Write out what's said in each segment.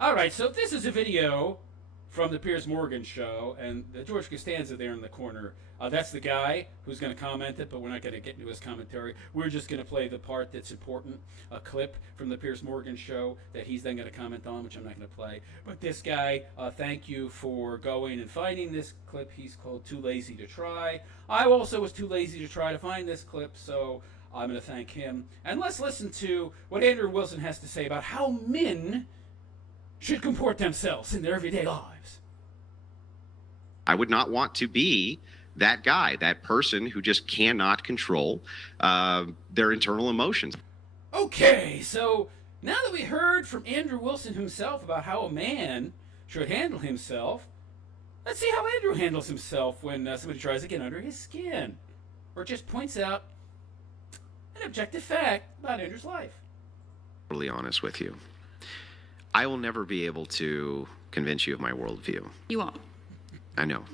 All right, so this is a video from the Piers Morgan show, and the George Costanza there in the corner. That's the guy who's going to comment it, but we're not going to get into his commentary. We're just going to play the part that's important, a clip from the Piers Morgan show that he's then going to comment on, which I'm not going to play. But this guy, thank you for going and finding this clip. He's called Too Lazy to Try. I also was too lazy to try to find this clip, so I'm going to thank him. And let's listen to what Andrew Wilson has to say about how men should comport themselves in their everyday lives. I would not want to be that guy, that person who just cannot control their internal emotions. Okay, so now that we heard from Andrew Wilson himself about how a man should handle himself, let's see how Andrew handles himself when somebody tries to get under his skin or just points out an objective fact about Andrew's life. Totally honest with you. I will never be able to convince you of my worldview. You won't. I know.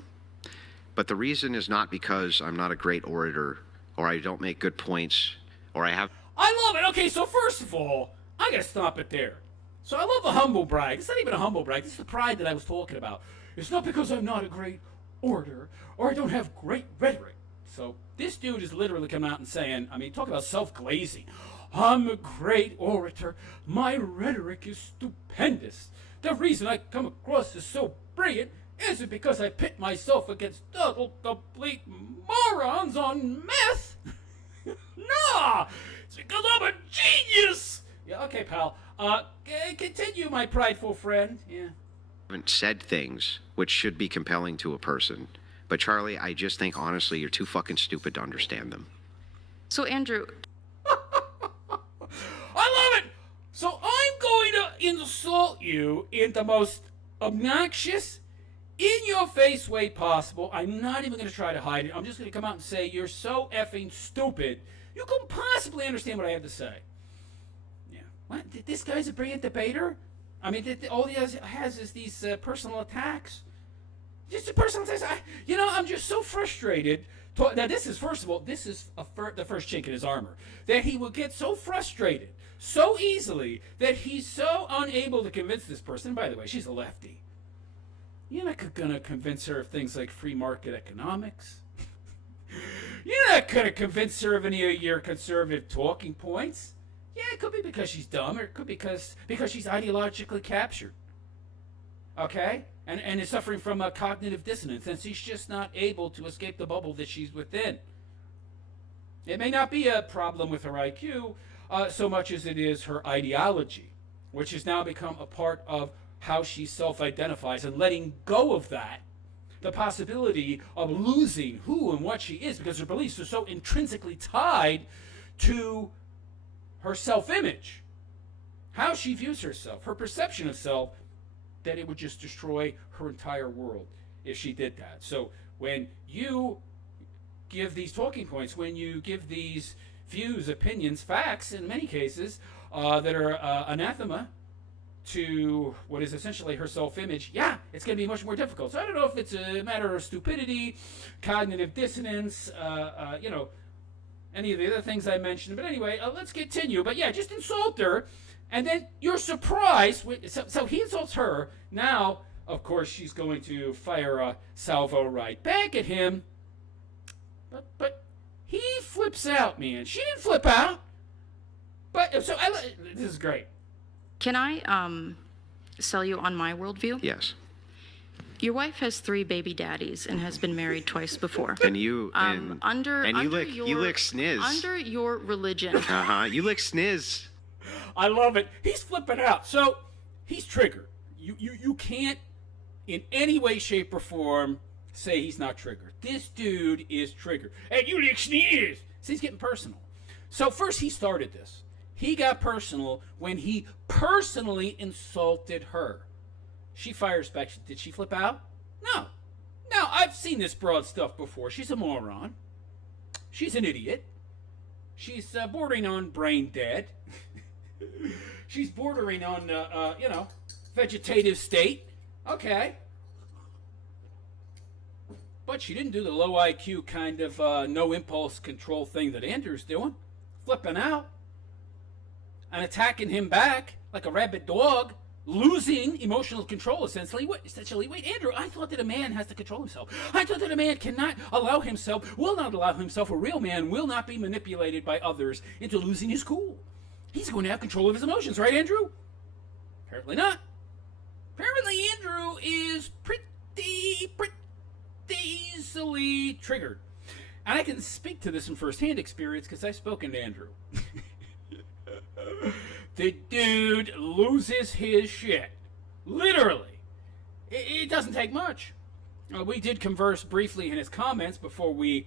But the reason is not because I'm not a great orator or I don't make good points or I have... I love it. Okay, so first of all, I got to stop it there. So I love the humble brag. It's not even a humble brag. It's the pride that I was talking about. It's not because I'm not a great orator or I don't have great rhetoric. So this dude is literally coming out and saying, I mean, talk about self-glazing. I'm a great orator. My rhetoric is stupendous. The reason I come across as so brilliant isn't because I pit myself against total, complete morons on meth. Nah, it's because I'm a genius. Yeah, okay, pal. Continue, my prideful friend. Yeah. I haven't said things which should be compelling to a person. But Charlie, I just think honestly you're too fucking stupid to understand them. So Andrew... I love it! So I'm going to insult you in the most obnoxious, in-your-face way possible. I'm not even going to try to hide it. I'm just going to come out and say you're so effing stupid you couldn't possibly understand what I have to say. Yeah. What? This guy's a brilliant debater? I mean, all he has is these personal attacks. Just a personal attacks. I'm just so frustrated. Now, this is, first of all, this is the first chink in his armor. That he will get so frustrated so easily that he's so unable to convince this person. By the way, she's a lefty. You're not going to convince her of things like free market economics. You're not going to convince her of any of your conservative talking points. Yeah, it could be because she's dumb, or it could be because she's ideologically captured. Okay? And is suffering from a cognitive dissonance, and she's just not able to escape the bubble that she's within. It may not be a problem with her IQ so much as it is her ideology, which has now become a part of how she self-identifies, and letting go of that, the possibility of losing who and what she is, because her beliefs are so intrinsically tied to her self-image, how she views herself, her perception of self, that it would just destroy her entire world if she did that. So when you give these talking points, when you give these views, opinions, facts, in many cases, that are anathema to what is essentially her self-image, yeah, it's going to be much more difficult. So I don't know if it's a matter of stupidity, cognitive dissonance, any of the other things I mentioned. But anyway, let's continue. But yeah, just insult her. And then you're surprised. So he insults her. Now, of course, she's going to fire a salvo right back at him. But he flips out, man. She didn't flip out. But this is great. Can I sell you on my worldview? Yes. Your wife has 3 baby daddies and has been married twice before. And you you lick sniz. Under your religion. You lick sniz. I love it. He's flipping out. So he's triggered. You can't in any way, shape, or form say he's not triggered. This dude is triggered. And you lick sneeze. So he's getting personal. So first he started this. He got personal when he personally insulted her. She fires back. Did she flip out? No. Now, I've seen this broad stuff before. She's a moron. She's an idiot. She's bordering on brain dead. She's bordering on, vegetative state. Okay. But she didn't do the low IQ kind of no impulse control thing that Andrew's doing. Flipping out. And attacking him back like a rabid dog. losing emotional control, essentially. Wait, Andrew, I thought that a man has to control himself. I thought that a man cannot allow himself, will not allow himself, a real man will not be manipulated by others into losing his cool. He's going to have control of his emotions, right, Andrew? Apparently not. Apparently, Andrew is pretty easily triggered. And I can speak to this from firsthand experience because I've spoken to Andrew. The dude loses his shit. Literally. It doesn't take much. We did converse briefly in his comments before we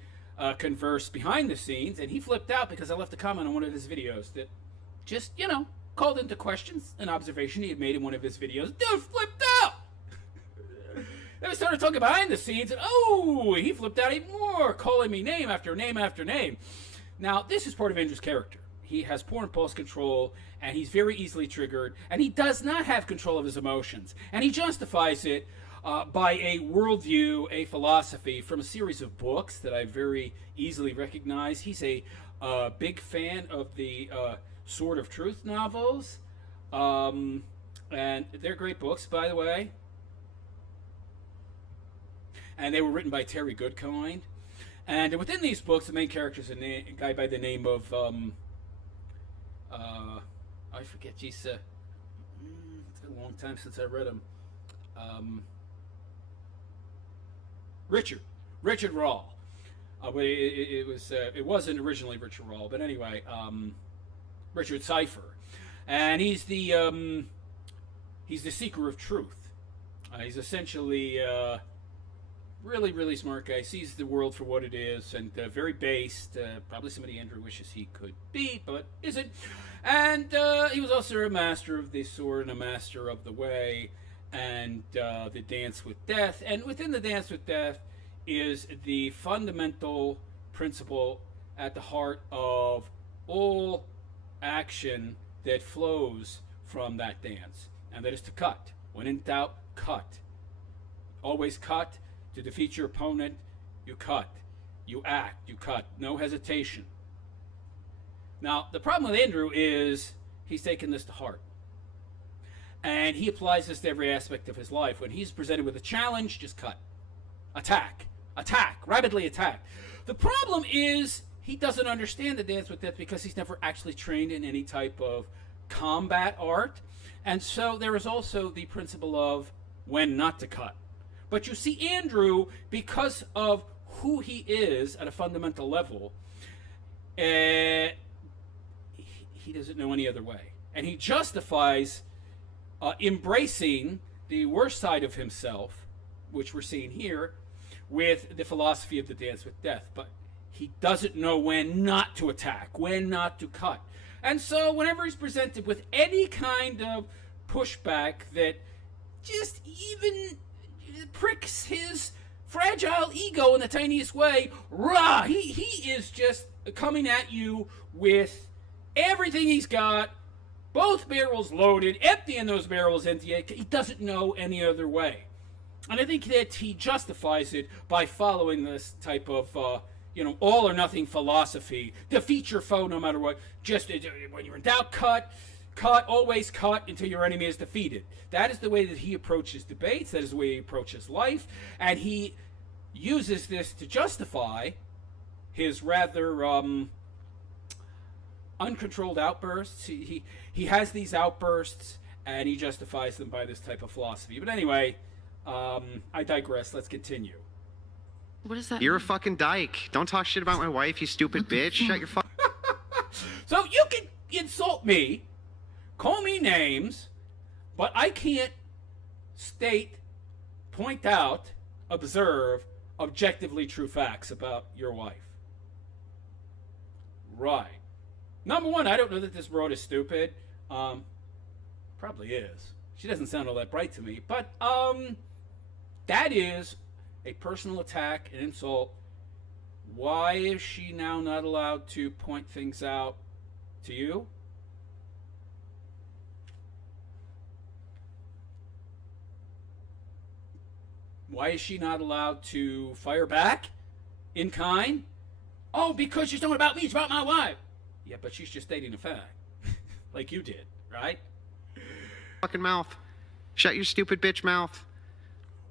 conversed behind the scenes, and he flipped out because I left a comment on one of his videos that just, called into questions an observation he had made in one of his videos. Dude flipped out! Then we started talking behind the scenes, and he flipped out even more, calling me name after name after name. Now, this is part of Andrew's character. He has poor impulse control, and he's very easily triggered, and he does not have control of his emotions. And he justifies it by a worldview, a philosophy from a series of books that I very easily recognize. He's a big fan of the Sword of Truth novels, and they're great books, by the way. And they were written by Terry Goodkind. And within these books, the main character is a guy by the name of I forget. Geez, it's been a long time since I read him. Richard Rahl. But it wasn't originally Richard Rahl, but anyway, Richard Cipher, and he's the seeker of truth. He's essentially really, really smart guy. Sees the world for what it is, and very based. Probably somebody Andrew wishes he could be, but isn't. And he was also a master of the sword and a master of the way, and the dance with death. And within the dance with death is the fundamental principle at the heart of all action that flows from that dance, and that is to cut. When in doubt, cut. Always cut. To defeat your opponent, you cut. You act, you cut. No hesitation. Now, the problem with Andrew is he's taken this to heart. And he applies this to every aspect of his life. When he's presented with a challenge, just cut. Attack. Attack. Rapidly attack. The problem is he doesn't understand the dance with death because he's never actually trained in any type of combat art. And so there is also the principle of when not to cut. But you see, Andrew, because of who he is at a fundamental level, he doesn't know any other way. And he justifies embracing the worst side of himself, which we're seeing here, with the philosophy of the dance with death. But he doesn't know when not to attack, when not to cut. And so whenever he's presented with any kind of pushback that just even pricks his fragile ego in the tiniest way, rah, he is just coming at you with everything he's got, both barrels loaded, emptying those barrels into you. He doesn't know any other way. And I think that he justifies it by following this type of all or nothing philosophy. Defeat your foe no matter what. Just when you're in doubt, cut, always cut until your enemy is defeated. That is the way that he approaches debates. That is the way he approaches life. And he uses this to justify his rather uncontrolled outbursts. He has these outbursts, and he justifies them by this type of philosophy. But anyway, I digress. Let's continue. What is that? You're a fucking dyke. Don't talk shit about my wife, you stupid bitch. Shut your fuck. So you can insult me, call me names, but I can't state, point out, observe objectively true facts about your wife. Right. Number one, I don't know that this broad is stupid. Probably is. She doesn't sound all that bright to me. But that is a personal attack, an insult. Why is she now not allowed to point things out to you? Why is she not allowed to fire back in kind? Oh, because she's talking about me, it's about my wife. Yeah, but she's just stating a fact. Like you did, right? Fucking mouth. Shut your stupid bitch mouth.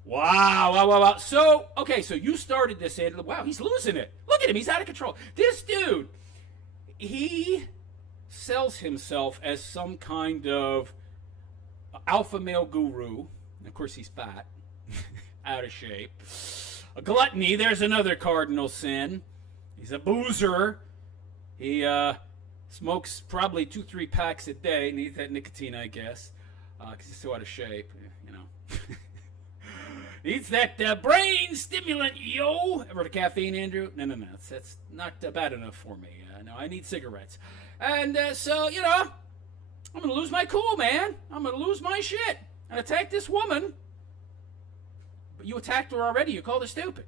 Wow. So, okay, so you started this, Andrew. Wow, he's losing it. Look at him. He's out of control. This dude, he sells himself as some kind of alpha male guru. Of course, he's fat, out of shape. A gluttony, there's another cardinal sin. He's a boozer. He smokes probably 2-3 packs a day. Needs that nicotine, I guess, because he's so out of shape, you know. Needs that brain stimulant, yo. Ever the caffeine, Andrew? No. That's not bad enough for me. No, I need cigarettes. And so, you know, I'm going to lose my cool, man. I'm going to lose my shit and attack this woman. But you attacked her already. You called her stupid.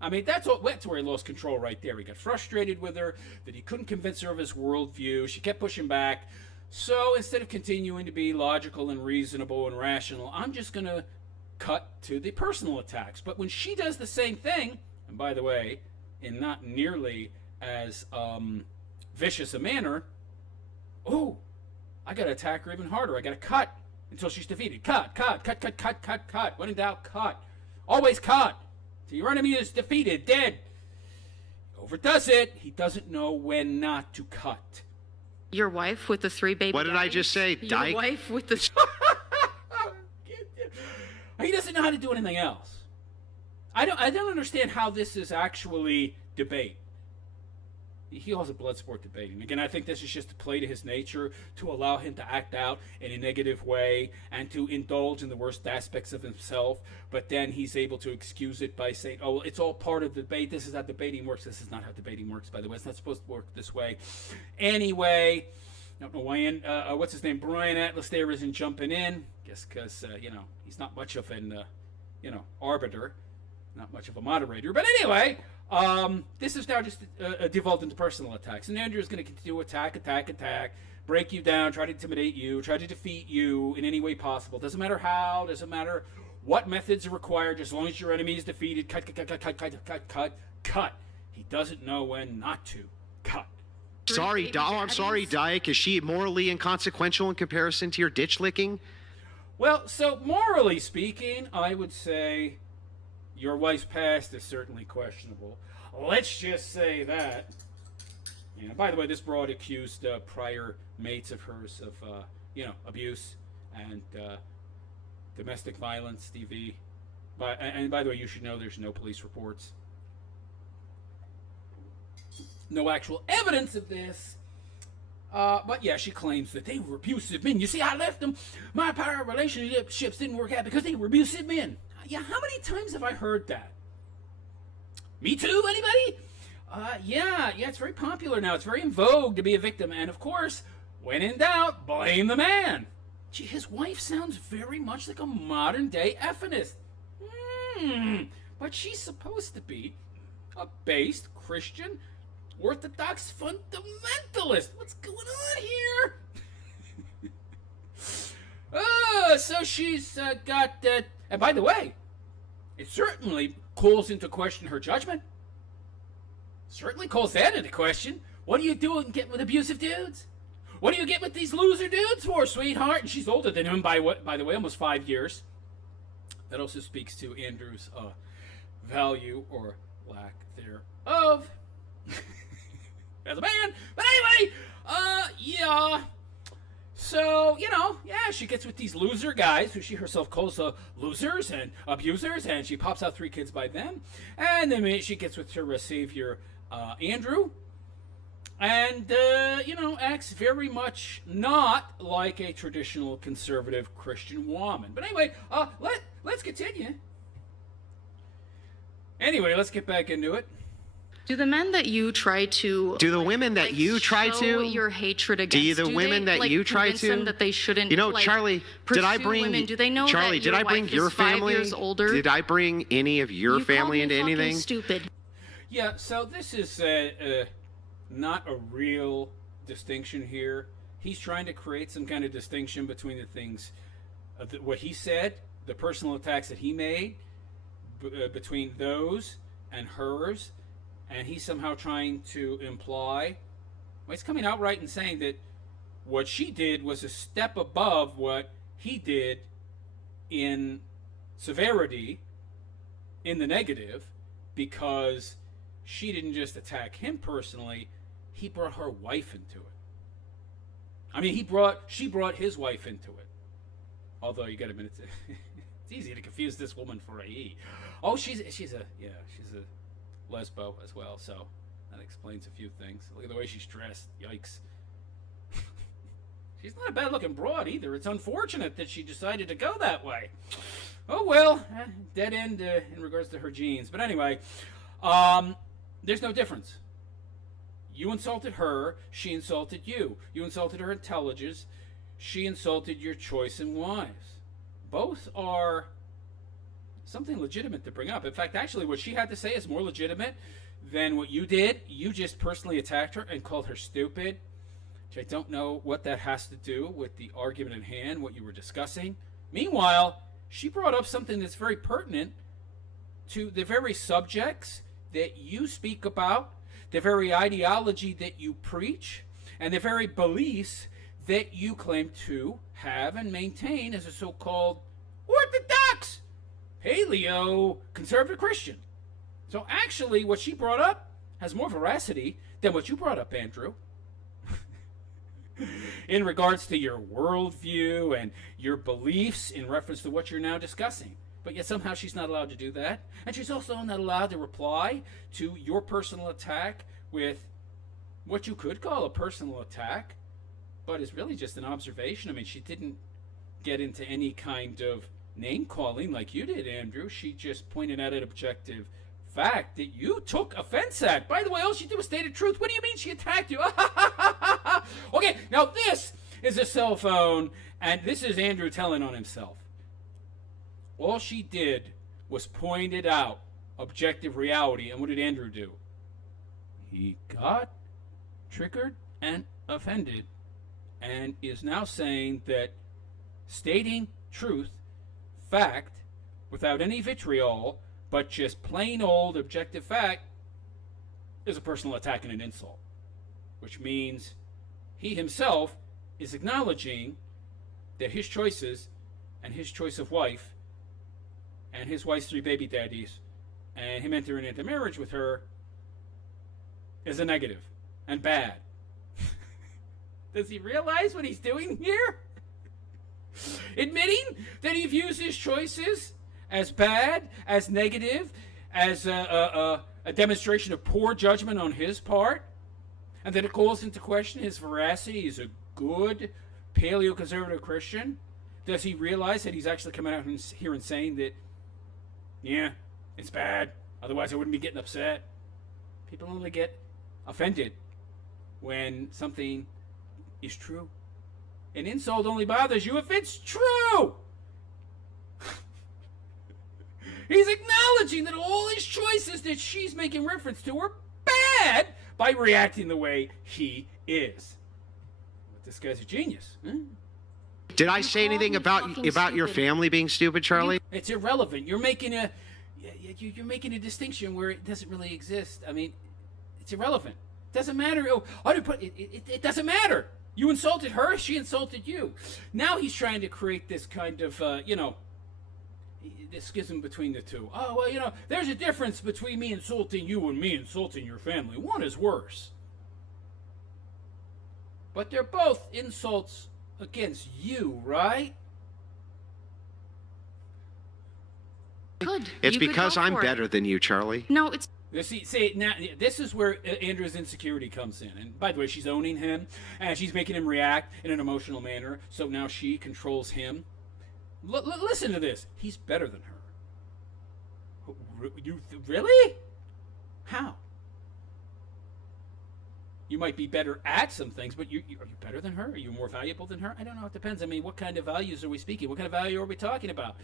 I mean, that's where he lost control right there. He got frustrated with her, that he couldn't convince her of his worldview. She kept pushing back. So instead of continuing to be logical and reasonable and rational, I'm just going to cut to the personal attacks. But when she does the same thing, and by the way, in not nearly as vicious a manner, oh, I got to attack her even harder. I got to cut until she's defeated. Cut. When in doubt, cut. Always cut. So your enemy is defeated, dead. Overdoes it. He doesn't know when not to cut. Your wife with the 3 baby What did I just say, Your dyke? wife with the... He doesn't know how to do anything else. I don't understand how this is actually debate. He calls it blood sport debating. Again, I think this is just to play to his nature, to allow him to act out in a negative way and to indulge in the worst aspects of himself. But then he's able to excuse it by saying, oh, well, it's all part of the debate. This is how debating works. This is not how debating works, by the way. It's not supposed to work this way. Anyway, I don't know why, what's his name? Brian Atlas there isn't jumping in. Guess because, you know, he's not much of an, arbiter. Not much of a moderator. But anyway, this is now just devolved into personal attacks. And Andrew is going to continue to attack, break you down, try to intimidate you, try to defeat you in any way possible. Doesn't matter how, doesn't matter what methods are required, as long as your enemy is defeated. Cut. He doesn't know when not to cut. I'm sorry, Dyke. Is she morally inconsequential in comparison to your ditch licking? Well, so morally speaking, I would say your wife's past is certainly questionable. Let's just say that. And by the way, this broad accused prior mates of hers of, abuse and domestic violence, DV. And by the way, you should know there's no police reports. No actual evidence of this. But yeah, she claims that they were abusive men. You see, I left them. My prior relationships didn't work out because they were abusive men. Yeah, how many times have I heard that? Me too, anybody? Yeah, it's very popular now. It's very in vogue to be a victim. And of course, when in doubt, blame the man. Gee, his wife sounds very much like a modern day effeminist. But she's supposed to be a based Christian Orthodox fundamentalist. What's going on here? So she's got that. And by the way, it certainly calls into question her judgment. Certainly calls that into question. What do you do and get with abusive dudes? What do you get with these loser dudes for, sweetheart? And she's older than him by the way, almost 5 years. That also speaks to Andrew's value or lack thereof. As a man. But anyway, yeah. So, she gets with these loser guys who she herself calls losers and abusers, and she pops out 3 kids by them. And then she gets with her savior, Andrew, and, acts very much not like a traditional conservative Christian woman. But anyway, let's continue. Anyway, let's get back into it. Do the men that you try to... Do the women that you try to... show your hatred against... Do the women that you try to... them that they shouldn't... Charlie, did I bring... women? Do they know Charlie, that did I bring your family? 5 years older? Did I bring any of your family into anything? Stupid. Yeah, so this is not a real distinction here. He's trying to create some kind of distinction between the things, what he said, the personal attacks that he made, between those and hers, and he's somehow trying to imply, well, he's coming out right and saying that what she did was a step above what he did in severity in the negative because she didn't just attack him personally, he brought her wife into it. I mean, she brought his wife into it. Although you got to admit, it's easy to confuse this woman for a he. Oh, she's a lesbo as well, so that explains a few things. Look at the way she's dressed. Yikes. She's not a bad-looking broad either. It's unfortunate that she decided to go that way. Oh well, dead end in regards to her genes. But anyway, there's no difference. You insulted her, she insulted you. You insulted her intelligence, she insulted your choice in wives. Both are something legitimate to bring up. In fact, actually, what she had to say is more legitimate than what you did. You just personally attacked her and called her stupid, which I don't know what that has to do with the argument in hand, what you were discussing. Meanwhile, she brought up something that's very pertinent to the very subjects that you speak about, the very ideology that you preach, and the very beliefs that you claim to have and maintain as a so-called orthodox, paleo, conservative Christian. So actually, what she brought up has more veracity than what you brought up, Andrew. In regards to your worldview and your beliefs in reference to what you're now discussing. But yet somehow she's not allowed to do that. And she's also not allowed to reply to your personal attack with what you could call a personal attack, but is really just an observation. I mean, she didn't get into any kind of name calling like you did, Andrew. She just pointed out an objective fact that you took offense at. By the way, all she did was state the truth. What do you mean she attacked you? Okay, now this is a cell phone, and this is Andrew telling on himself. All she did was pointed out objective reality, and what did Andrew do? He got triggered and offended, and is now saying that stating truth, fact, without any vitriol, but just plain old objective fact, is a personal attack and an insult. Which means he himself is acknowledging that his choices and his choice of wife and his wife's 3 baby daddies and him entering into marriage with her is a negative and bad. Does he realize what he's doing here? Admitting that he views his choices as bad, as negative, as a demonstration of poor judgment on his part, and that it calls into question his veracity as a good paleo-conservative Christian? Does he realize that he's actually coming out here and saying that, yeah, it's bad, otherwise I wouldn't be getting upset? People only get offended when something is true. An insult only bothers you if it's true. He's acknowledging that all his choices that she's making reference to are bad by reacting the way he is. But this guy's a genius. Huh? Did I say anything about your family being stupid, Charlie? It's irrelevant. You're making a distinction where it doesn't really exist. I mean, it's irrelevant. It doesn't matter. It doesn't matter. You insulted her, she insulted you. Now he's trying to create this kind of, this schism between the two. Oh, well, there's a difference between me insulting you and me insulting your family. One is worse. But they're both insults against you, right? Good. It's You could because go I'm for it. better than you, Charlie. No, it's See, now this is where Andrew's insecurity comes in. And by the way, she's owning him, and she's making him react in an emotional manner. So now she controls him. Listen to this. He's better than her. You really? How? You might be better at some things, but are you better than her? Are you more valuable than her? I don't know. It depends. I mean, what kind of values are we speaking? What kind of value are we talking about?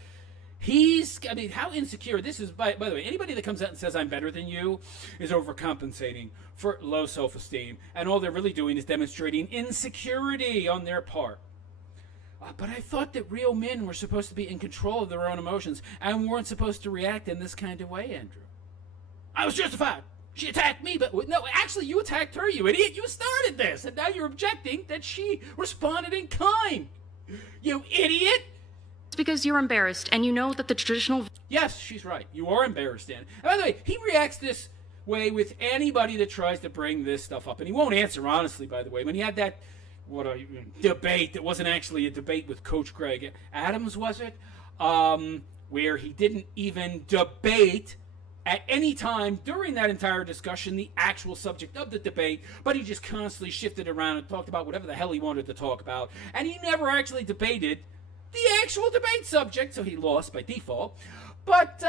How insecure. This is, by the way, anybody that comes out and says I'm better than you is overcompensating for low self-esteem. And all they're really doing is demonstrating insecurity on their part. But I thought that real men were supposed to be in control of their own emotions and weren't supposed to react in this kind of way, Andrew. I was justified. She attacked me, but no, actually you attacked her, you idiot. You started this, and now you're objecting that she responded in kind. You idiot. because you're embarrassed and you know that the traditional. Yes, she's right. You are embarrassed, Dan. And by the way, he reacts this way with anybody that tries to bring this stuff up. And he won't answer honestly, by the way. When he had that debate that wasn't actually a debate with Coach Greg Adams, was it? Where he didn't even debate at any time during that entire discussion the actual subject of the debate, but he just constantly shifted around and talked about whatever the hell he wanted to talk about, and he never actually debated the actual debate subject, so he lost by default. But,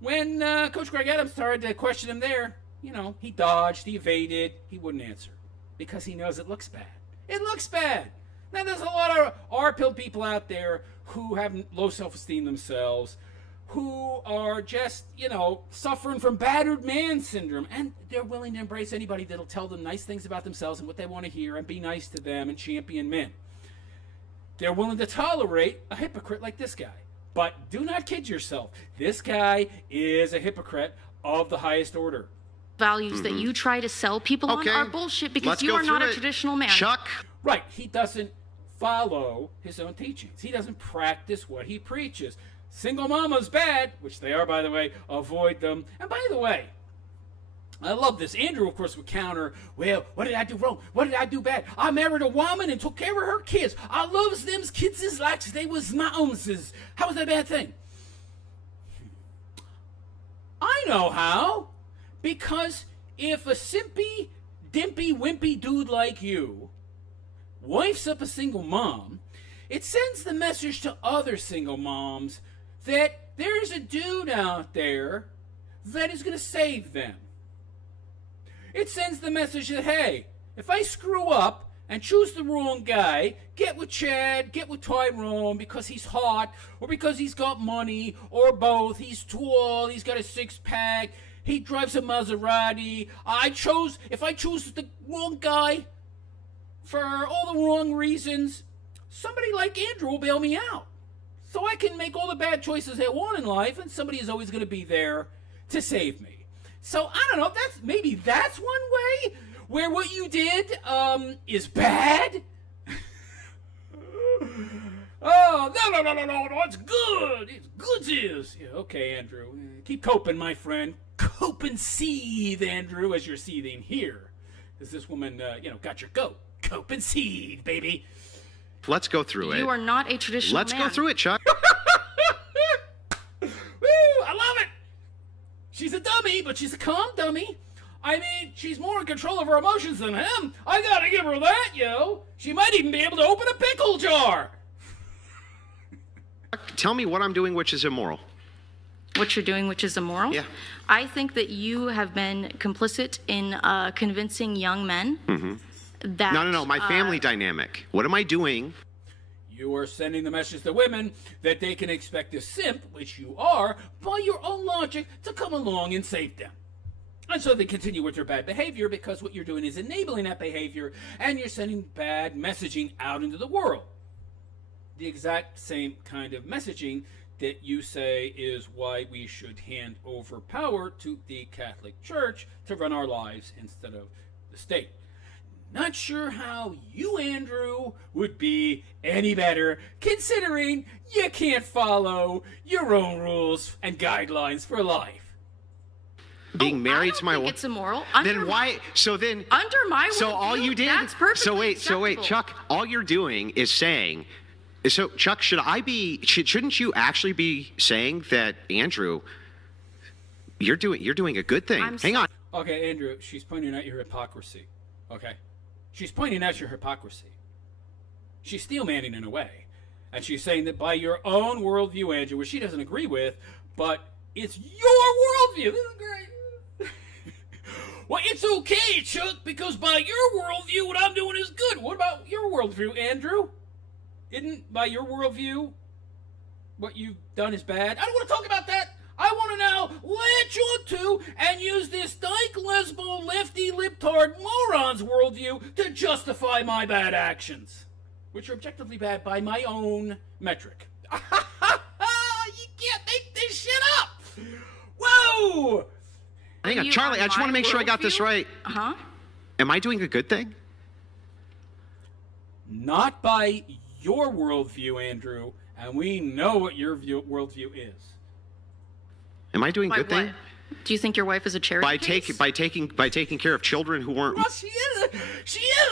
when Coach Greg Adams started to question him there, he dodged, he evaded, he wouldn't answer, because he knows it looks bad. It looks bad. Now, there's a lot of R-pill people out there who have low self-esteem themselves, who are just, suffering from battered man syndrome. And they're willing to embrace anybody that'll tell them nice things about themselves and what they want to hear and be nice to them and champion men. They're willing to tolerate a hypocrite like this guy. But do not kid yourself. This guy is a hypocrite of the highest order. Values that you try to sell people on are bullshit because you are not a traditional man. Chuck. Right. He doesn't follow his own teachings. He doesn't practice what he preaches. Single mama's bad, which they are, by the way. Avoid them. And by the way, I love this. Andrew, of course, would counter, well, what did I do wrong? What did I do bad? I married a woman and took care of her kids. I loves them kids like they was my own. How was that a bad thing? I know how. Because if a simpy, dimpy, wimpy dude like you wifes up a single mom, it sends the message to other single moms that there's a dude out there that is going to save them. It sends the message that, hey, if I screw up and choose the wrong guy, get with Chad, get with Tyrone because he's hot, or because he's got money, or both, he's tall, he's got a six-pack, he drives a Maserati. If I choose the wrong guy for all the wrong reasons, somebody like Andrew will bail me out. So I can make all the bad choices I want in life, and somebody is always going to be there to save me. So I don't know, maybe that's one way where what you did is bad. Oh, no, it's good. It's good. Yeah, okay, Andrew. Keep coping, my friend. Cope and seethe, Andrew, as you're seething here. Because this woman, got your goat. Cope and seethe, baby. Let's go through it. You are not a traditional man. Let's go through it, Chuck. Woo, I love it. She's a dummy, but she's a calm dummy. I mean, she's more in control of her emotions than him. I gotta give her that, yo. She might even be able to open a pickle jar. Tell me what I'm doing which is immoral. What you're doing, which is immoral? Yeah. I think that you have been complicit in convincing young men that... No, my family dynamic. What am I doing? You are sending the message to women that they can expect a simp, which you are, by your own logic, to come along and save them. And so they continue with their bad behavior because what you're doing is enabling that behavior and you're sending bad messaging out into the world. The exact same kind of messaging that you say is why we should hand over power to the Catholic Church to run our lives instead of the state. Not sure how you, Andrew, would be any better, considering you can't follow your own rules and guidelines for life. Being married to my wife. It's immoral. Then why? So then. Under my So all you did. That's perfectly acceptable. Chuck. All you're doing is saying. So Chuck, shouldn't you actually be saying that, Andrew? You're doing a good thing. Hang on. Okay, Andrew. She's pointing out your hypocrisy. Okay. She's pointing out your hypocrisy. She's steel manning in a way. And she's saying that by your own worldview, Andrew, which she doesn't agree with, but it's your worldview. This is great. Well, it's okay, Chuck, because by your worldview, what I'm doing is good. What about your worldview, Andrew? Isn't, by your worldview, what you've done is bad? I don't want to talk about that. I want to now latch onto and use this dyke, lesbo, lefty, libtard, moron's worldview to justify my bad actions, which are objectively bad by my own metric. You can't make this shit up. Whoa! Hang on, Charlie, I just want to make sure I got this right. Uh-huh. Am I doing a good thing? Not by your worldview, Andrew, and we know what your worldview is. Am I doing By good thing? what? Do you think your wife is a charity case? By taking care of children who weren't. Well, she is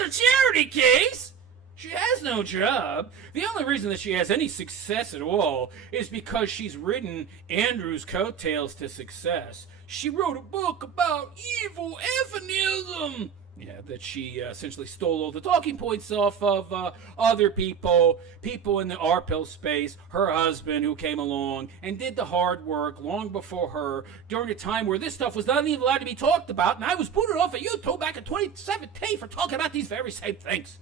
a charity case. She has no job. The only reason that she has any success at all is because she's ridden Andrew's coattails to success. She wrote a book about evil evanism. Yeah, that she essentially stole all the talking points off of other people in the RPL space, her husband who came along and did the hard work long before her during a time where this stuff was not even allowed to be talked about, and I was booted off of YouTube back in 2017 for talking about these very same things.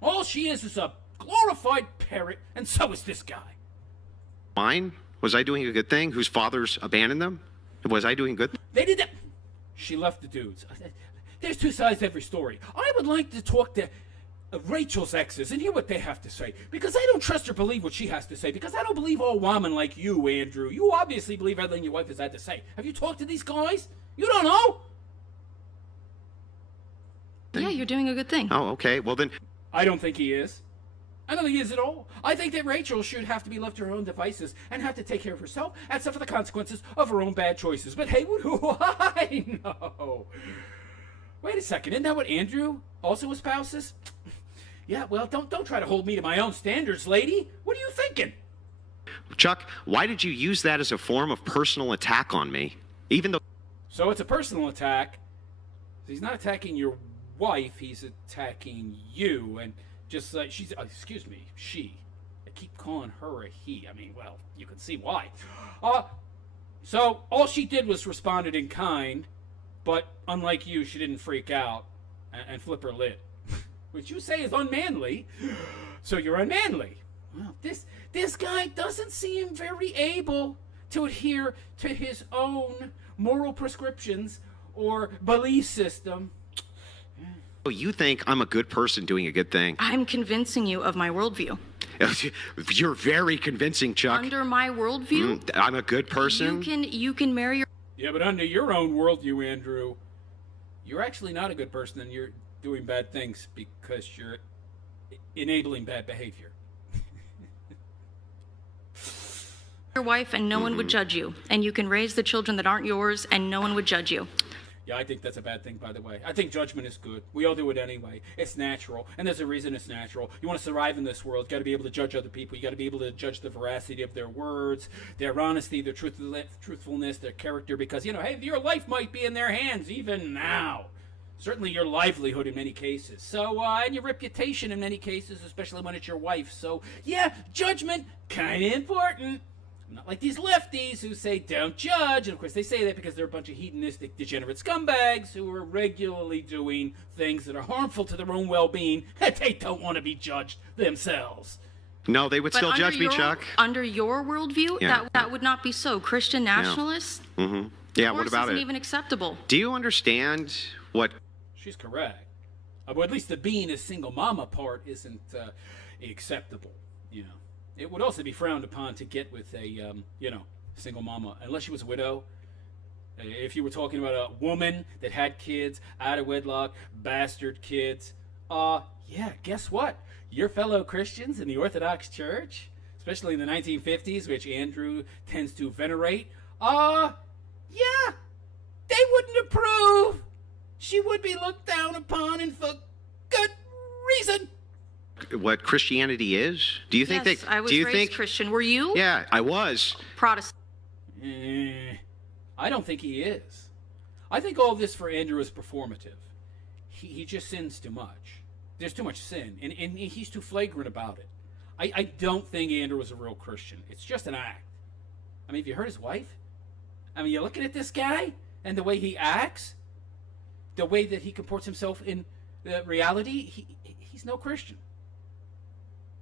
All she is a glorified parrot, and so is this guy. Mine? Was I doing a good thing? Whose fathers abandoned them? Was I doing good? They did that. She left the dudes. There's two sides to every story. I would like to talk to Rachel's exes and hear what they have to say, because I don't trust or believe what she has to say, because I don't believe all women like you, Andrew. You obviously believe everything your wife has had to say. Have you talked to these guys? You don't know? Yeah, you're doing a good thing. Oh, okay. Well then. I don't think he is. I don't think he is at all. I think that Rachel should have to be left to her own devices and have to take care of herself and suffer the consequences of her own bad choices. But hey, what do I know? Wait a second, isn't that what Andrew also espouses? Yeah, well, don't try to hold me to my own standards, lady. What are you thinking? Chuck, why did you use that as a form of personal attack on me? Even though. So it's a personal attack. He's not attacking your wife, he's attacking you, and just like she's, she. I keep calling her a he. I mean, well, you can see why. So all she did was responded in kind, but unlike you, she didn't freak out and flip her lid, which you say is unmanly. So you're unmanly. Well, this guy doesn't seem very able to adhere to his own moral prescriptions or belief system. You think I'm a good person doing a good thing. I'm convincing you of my worldview. You're very convincing, Chuck. Under my worldview, I'm a good person. You can marry your. Yeah, but under your own worldview, Andrew, you're actually not a good person, and you're doing bad things because you're enabling bad behavior. Your wife, and no one would judge you, and you can raise the children that aren't yours, and no one would judge you. Yeah, I think that's a bad thing, by the way. I think judgment is good. We all do it anyway. It's natural, and there's a reason it's natural. You want to survive in this world, you got to be able to judge other people. You got to be able to judge the veracity of their words, their honesty, their truthfulness, their character, because, hey, your life might be in their hands even now. Certainly your livelihood in many cases. So, and your reputation in many cases, especially when it's your wife. So, yeah, judgment, kind of important. Not like these lefties who say, don't judge. And of course, they say that because they're a bunch of hedonistic, degenerate scumbags who are regularly doing things that are harmful to their own well-being. They don't want to be judged themselves. No, they would still judge me, Chuck. Under your worldview, that would not be so. Christian nationalists? Yeah, yeah, what about it? Isn't even acceptable. Do you understand what... She's correct. Well, at least the being a single mama part isn't acceptable, It would also be frowned upon to get with a, single mama, unless she was a widow. If you were talking about a woman that had kids, out of wedlock, bastard kids, yeah, guess what? Your fellow Christians in the Orthodox Church, especially in the 1950s, which Andrew tends to venerate, yeah, they wouldn't approve. She would be looked down upon, and for good reason. What Christianity is? Do you think yes, that? I was raised Christian. Were you? Yeah, I was. Protestant. I don't think he is. I think all this for Andrew is performative. He just sins too much. There's too much sin, and he's too flagrant about it. I don't think Andrew is a real Christian. It's just an act. I mean, have you heard his wife? I mean, you're looking at this guy and the way he acts, the way that he comports himself in reality, he's no Christian.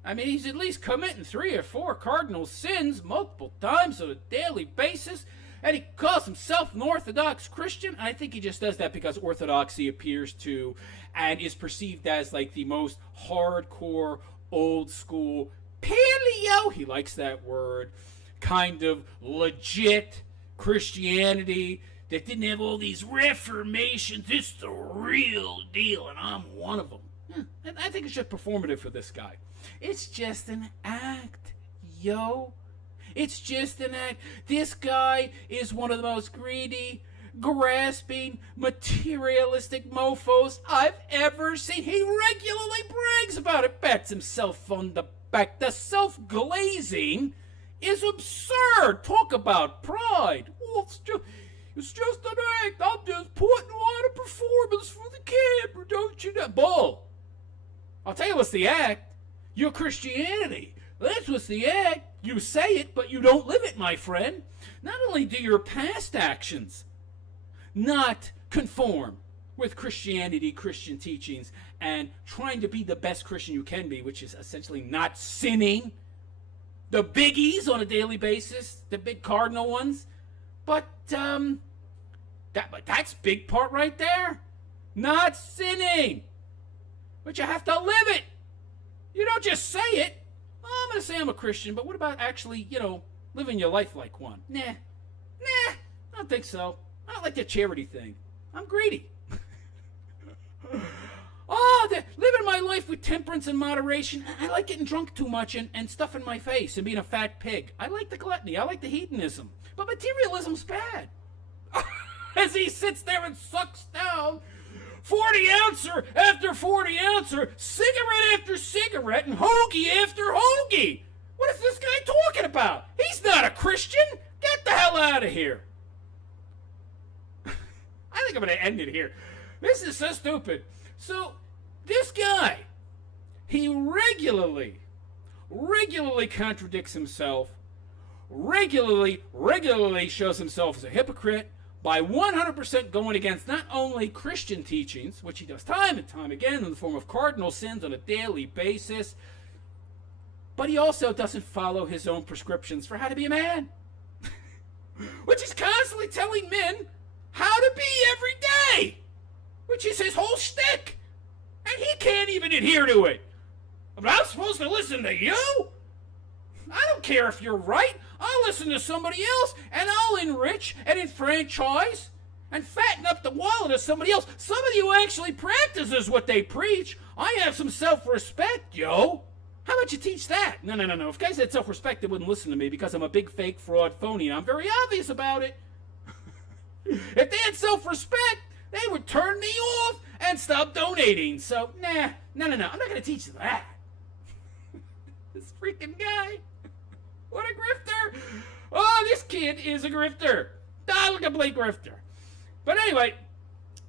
I mean, he's at least committing 3 or 4 cardinal sins multiple times on a daily basis, and he calls himself an Orthodox Christian. I think he just does that because Orthodoxy appears to and is perceived as like the most hardcore, old school, paleo, he likes that word, kind of legit Christianity that didn't have all these reformations. It's the real deal, and I'm one of them. I think it's just performative for this guy. It's just an act, yo. It's just an act. This guy is one of the most greedy, grasping, materialistic mofos I've ever seen. He regularly brags about it, pats himself on the back. The self-glazing is absurd. Talk about pride. Well, it's just an act. I'm just putting on a performance for the camera, don't you know? Bull. I'll tell you what's the act. Your Christianity. That's what's the act. You say it, but you don't live it, my friend. Not only do your past actions not conform with Christianity, Christian teachings, and trying to be the best Christian you can be, which is essentially not sinning, the biggies on a daily basis, the big cardinal ones, but that's big part right there. Not sinning. But you have to live it. You don't just say it. Oh, I'm going to say I'm a Christian, but what about actually, living your life like one? Nah, I don't think so. I don't like the charity thing. I'm greedy. Living my life with temperance and moderation. I like getting drunk too much and stuffing my face and being a fat pig. I like the gluttony. I like the hedonism. But materialism's bad. As he sits there and sucks down 40-ouncer after 40-ouncer, cigarette after cigarette, and hoagie after hoagie. What is this guy talking about? He's not a Christian. Get the hell out of here. I think I'm going to end it here. This is so stupid. So, this guy, he regularly contradicts himself, regularly shows himself as a hypocrite, by 100% going against not only Christian teachings, which he does time and time again in the form of cardinal sins on a daily basis, but he also doesn't follow his own prescriptions for how to be a man. Which is constantly telling men how to be every day, which is his whole shtick. And he can't even adhere to it. But I'm supposed to listen to you? I don't care if you're right. I'll listen to somebody else, and I'll enrich and enfranchise and fatten up the wallet of somebody else. Somebody who actually practices what they preach. I have some self-respect, yo. How about you teach that? No. If guys had self-respect, they wouldn't listen to me because I'm a big fake fraud phony, and I'm very obvious about it. If they had self-respect, they would turn me off and stop donating. So, no. I'm not going to teach that. This freaking guy. What a grifter! Oh, this kid is a grifter. Not a complete grifter. But anyway,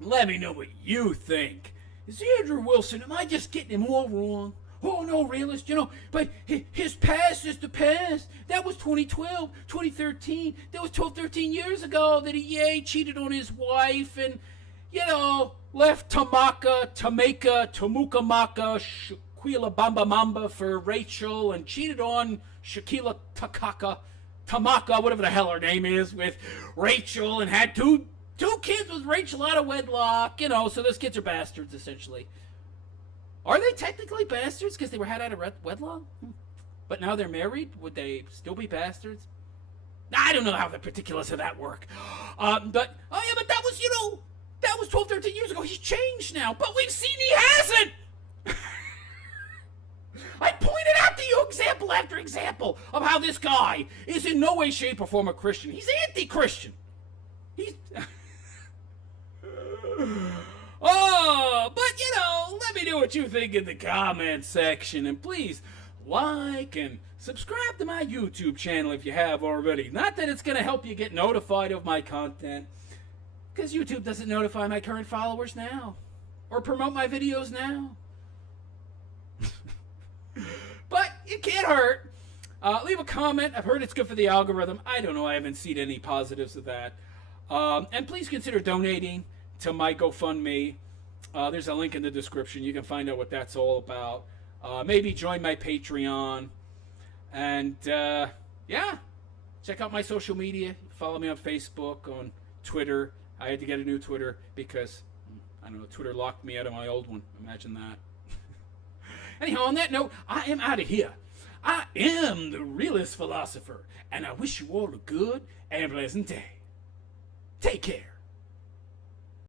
let me know what you think. Is Andrew Wilson, am I just getting him all wrong? Oh, no, realist, but his past is the past. That was 2012, 2013. That was 12, 13 years ago that he cheated on his wife and, left Tamaka, Shaquila Bamba Mamba for Rachel and cheated on Shaquila Tamaka, whatever the hell her name is, with Rachel and had two kids with Rachel out of wedlock, so those kids are bastards, essentially. Are they technically bastards because they were had out of wedlock? But now they're married? Would they still be bastards? I don't know how the particulars of that work. But that was, that was 12, 13 years ago. He's changed now, but we've seen he hasn't. I pointed out to you example after example of how this guy is in no way, shape, or form a Christian. He's anti-Christian. He's... but let me know what you think in the comment section. And please like and subscribe to my YouTube channel if you have already. Not that it's going to help you get notified of my content, because YouTube doesn't notify my current followers now or promote my videos now. But it can't hurt. Leave a comment. I've heard it's good for the algorithm. I don't know. I haven't seen any positives of that. And please consider donating to my GoFundMe. There's a link in the description. You can find out what that's all about. Maybe join my Patreon. And, check out my social media. Follow me on Facebook, on Twitter. I had to get a new Twitter because, Twitter locked me out of my old one. Imagine that. Anyhow, on that note, I am out of here. I am the realist philosopher, and I wish you all a good and pleasant day. Take care.